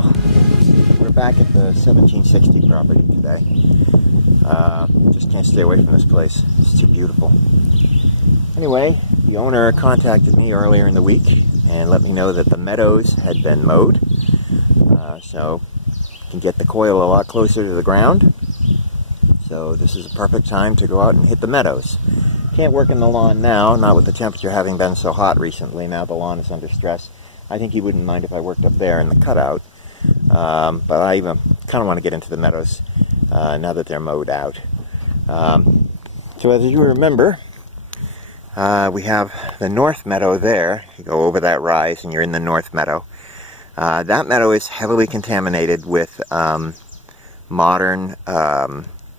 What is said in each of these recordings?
Well, we're back at the 1760 property today. Just can't stay away from this place. It's too beautiful. Anyway, the owner contacted me earlier in the week and let me know that the meadows had been mowed. So you can get the coil a lot closer to the ground. So this is a perfect time to go out and hit the meadows. Can't work in the lawn now, not with the temperature having been so hot recently. Now the lawn is under stress. I think he wouldn't mind if I worked up there in the cutout. But I even kind of want to get into the meadows now that they're mowed out. So as you remember, we have the north meadow there. You go over that rise and you're in the north meadow. That meadow is heavily contaminated with modern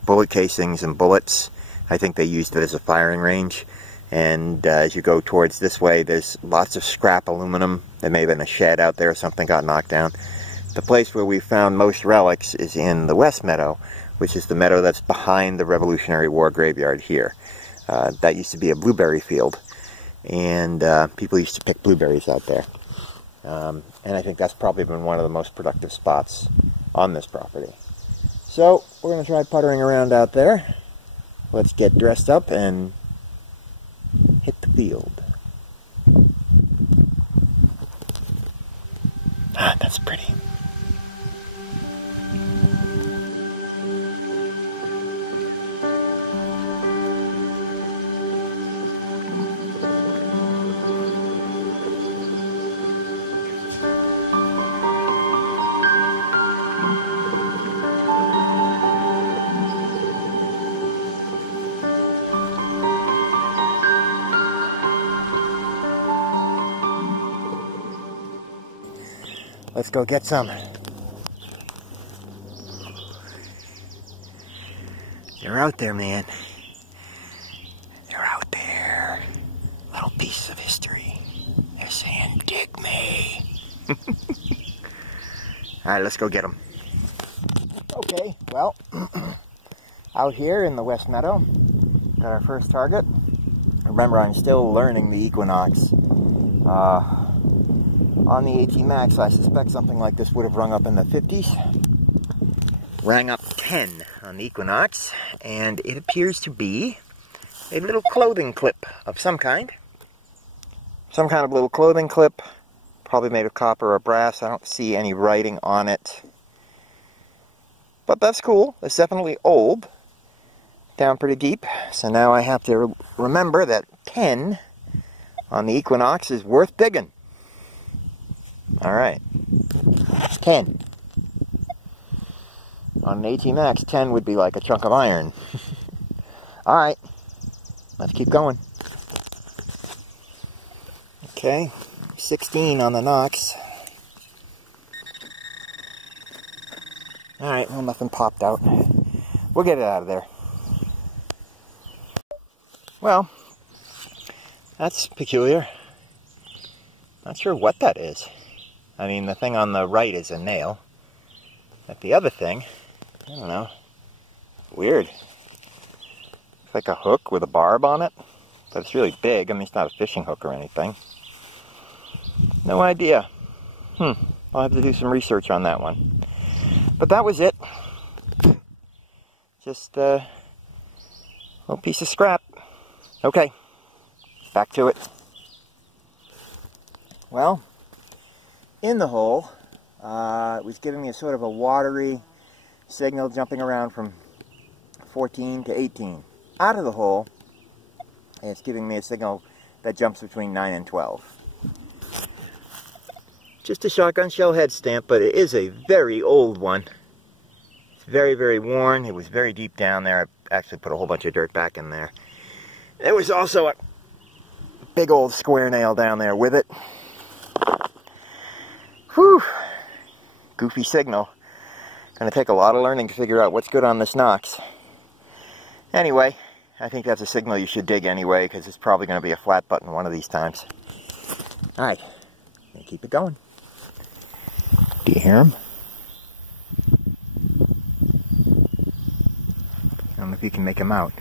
bullet casings and bullets. I think they used it as a firing range. And as you go towards this way, there's lots of scrap aluminum. There may have been a shed out there or something got knocked down. The place where we found most relics is in the west meadow, which is the meadow that's behind the Revolutionary War graveyard here. That used to be a blueberry field, and people used to pick blueberries out there. And I think that's probably been one of the most productive spots on this property. So we're going to try puttering around out there. Let's get dressed up and hit the field. Ah, that's pretty. Let's go get some. They're out there, man. They're out there. Little piece of history. They're saying, dig me. Alright, let's go get them. Okay, well, out here in the West Meadow, got our first target. Remember, I'm still learning the Equinox. On the AT Max, I suspect something like this would have rung up in the 50s. Rang up 10 on the Equinox, and it appears to be a little clothing clip of some kind. Some kind of little clothing clip, probably made of copper or brass. I don't see any writing on it. But that's cool. It's definitely old. Down pretty deep. So now I have to remember that 10 on the Equinox is worth digging. Alright, 10. On an AT Max, 10 would be like a chunk of iron. Alright, let's keep going. Okay, 16 on the Nox. Alright, well, nothing popped out. We'll get it out of there. Well, that's peculiar. Not sure what that is. I mean, the thing on the right is a nail. But the other thing, I don't know. Weird. It's like a hook with a barb on it. But it's really big. I mean, it's not a fishing hook or anything. No idea. I'll have to do some research on that one. But that was it. Just a little piece of scrap. Okay. Back to it. Well, in the hole, it was giving me a sort of a watery signal jumping around from 14 to 18. Out of the hole, it's giving me a signal that jumps between 9 and 12. Just a shotgun shell head stamp, but it is a very old one. It's very, very worn. It was very deep down there. I actually put a whole bunch of dirt back in there. There was also a big old square nail down there with it. Whew, goofy signal. Gonna take a lot of learning to figure out what's good on this Nox. Anyway, I think that's a signal you should dig anyway, because it's probably gonna be a flat button one of these times. Alright, gonna keep it going. Do you hear him? I don't know if you can make him out.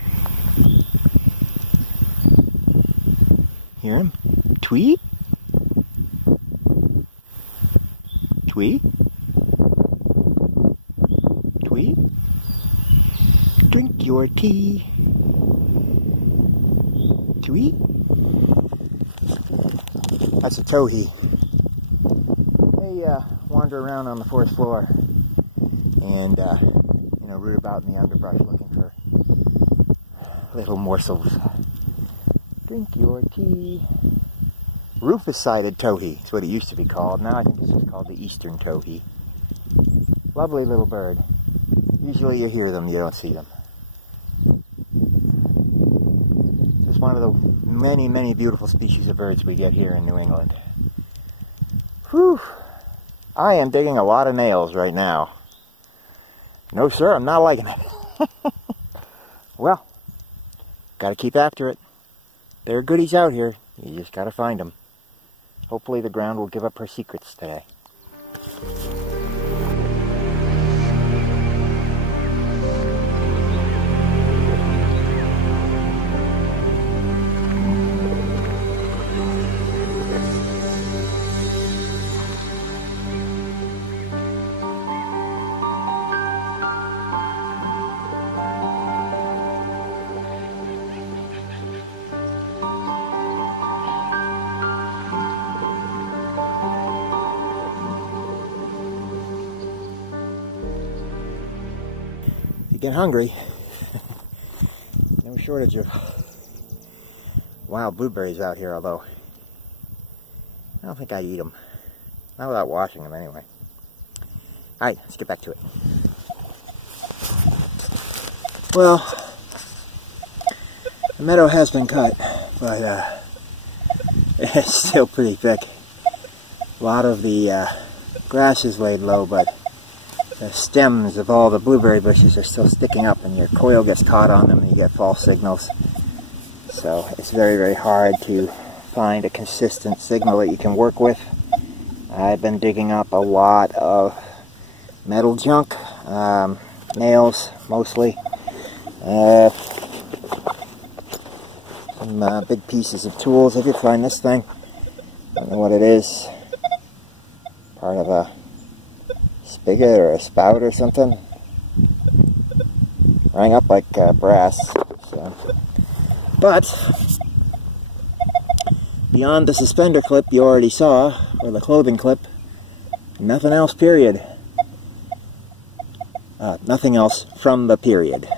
Hear him? Tweet? Tweet? Drink your tea to eat. That's a towhee. They wander around on the 4th floor and you know, root about in the underbrush looking for little morsels. Drink your tea. Rufous-sided towhee. That's what it used to be called. Now I think this is called the eastern towhee. Lovely little bird. Usually you hear them, you don't see them. It's one of the many, many beautiful species of birds we get here in New England. Whew! I am digging a lot of nails right now. No sir, I'm not liking it. Well, gotta keep after it. There are goodies out here. You just gotta find them. Hopefully the ground will give up her secrets today. Get hungry. No shortage of wild blueberries out here, although I don't think I'd eat them. Not without washing them anyway. Alright, let's get back to it. Well, the meadow has been cut, but it's still pretty thick. A lot of the grass is laid low, but the stems of all the blueberry bushes are still sticking up, and your coil gets caught on them and you get false signals. So it's very, very hard to find a consistent signal that you can work with. I've been digging up a lot of metal junk, nails mostly, some big pieces of tools. I did find this thing. I don't know what it is. Part of a spigot or a spout or something. Rang up like brass. So. But beyond the suspender clip you already saw, or the clothing clip, nothing else, period. Nothing else from the period.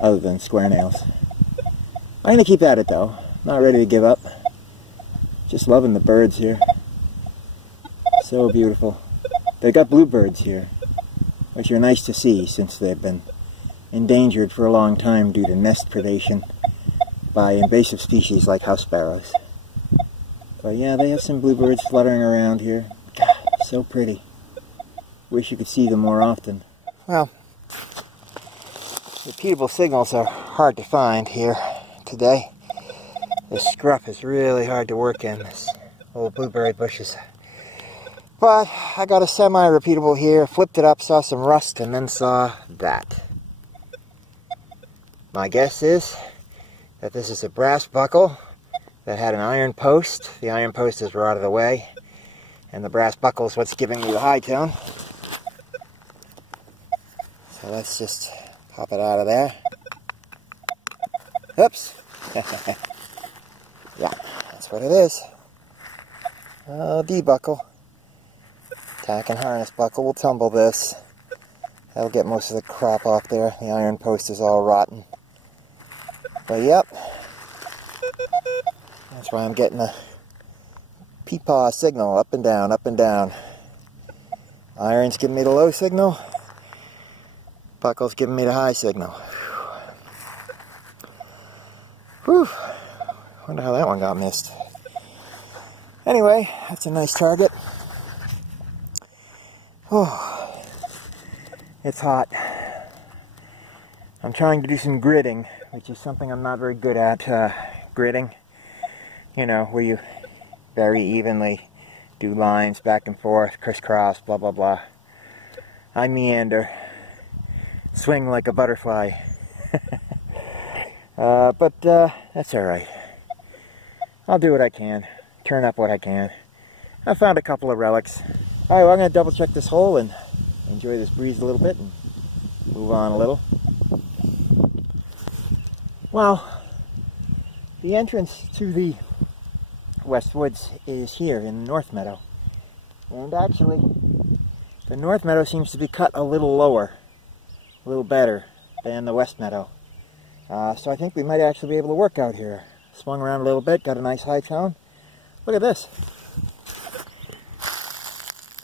Other than square nails. I'm going to keep at it though. Not ready to give up. Just loving the birds here. So beautiful. They've got bluebirds here, which are nice to see since they've been endangered for a long time due to nest predation by invasive species like house sparrows. But yeah, they have some bluebirds fluttering around here. God, so pretty. Wish you could see them more often. Well, repeatable signals are hard to find here today. This scruff is really hard to work in, this old blueberry bushes. But I got a semi-repeatable here, flipped it up, saw some rust, and then saw that. My guess is that this is a brass buckle that had an iron post. The iron post is out of the way, and the brass buckle is what's giving me the high tone. So let's just pop it out of there. Oops. Yeah, that's what it is. Oh, D-buckle. Tack and harness buckle will tumble this. That'll get most of the crap off there. The iron post is all rotten. But yep. That's why I'm getting a peepaw signal, up and down, up and down. Iron's giving me the low signal. Buckle's giving me the high signal. Whew. Wonder how that one got missed. Anyway, that's a nice target. Oh, it's hot. I'm trying to do some gridding, which is something I'm not very good at. Gridding, you know, where you very evenly do lines back and forth, crisscross, blah blah blah. I meander, swing like a butterfly. But that's alright. I'll do what I can, turn up what I can. I found a couple of relics. Alright, well, I'm going to double check this hole and enjoy this breeze a little bit and move on a little. Well, the entrance to the West Woods is here in the North Meadow. And actually, the North Meadow seems to be cut a little lower, a little better than the West Meadow. So I think we might actually be able to work out here. Swung around a little bit, got a nice high tone. Look at this.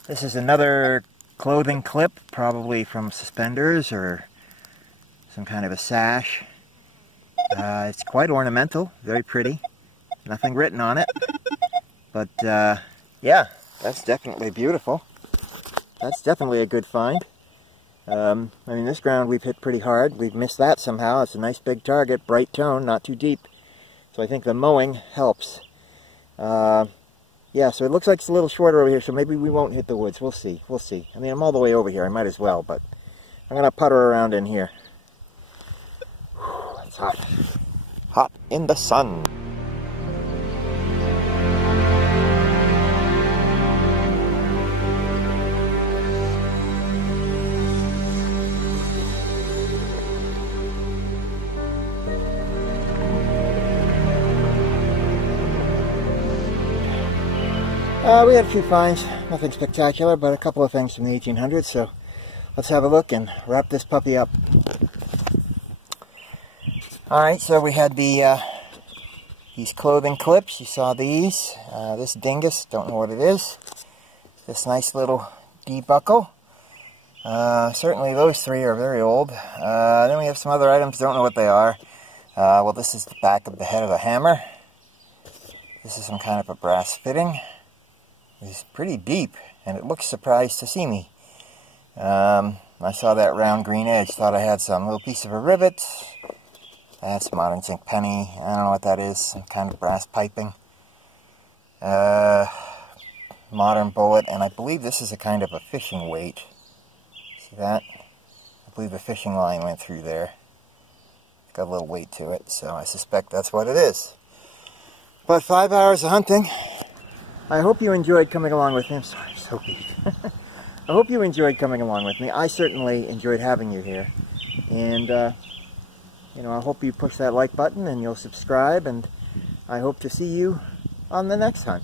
This is another clothing clip, probably from suspenders or some kind of a sash. It's quite ornamental, very pretty. Nothing written on it. But yeah, that's definitely beautiful. That's definitely a good find. I mean, this ground we've hit pretty hard. We've missed that somehow. It's a nice big target, bright tone, not too deep. So I think the mowing helps. Yeah, so it looks like it's a little shorter over here, so maybe we won't hit the woods. We'll see. We'll see. I mean, I'm all the way over here. I might as well, but I'm going to putter around in here. Whew, it's hot. Hot in the sun. We had a few finds, nothing spectacular, but a couple of things from the 1800s, so let's have a look and wrap this puppy up. Alright, so we had these clothing clips. You saw these. This dingus, don't know what it is. This nice little D-buckle. Certainly those three are very old. Then we have some other items, don't know what they are. Well, this is the back of the head of a hammer. This is some kind of a brass fitting. It's pretty deep, and it looks surprised to see me. I saw that round green edge, thought I had some little piece of a rivet. That's modern zinc penny. I don't know what that is, some kind of brass piping. Modern bullet, and I believe this is a kind of a fishing weight. See that? I believe a fishing line went through there. It's got a little weight to it, so I suspect that's what it is. But 5 hours of hunting. I hope you enjoyed coming along with me. I'm sorry, I'm so beat. I hope you enjoyed coming along with me. I certainly enjoyed having you here. And, you know, I hope you push that like button and you'll subscribe. And I hope to see you on the next hunt.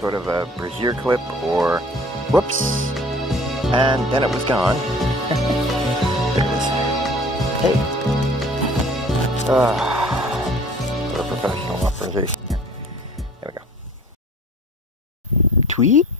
Sort of a brassiere clip or whoops, and then it was gone. There it is. Hey, what a professional operation here. There we go. Tweet.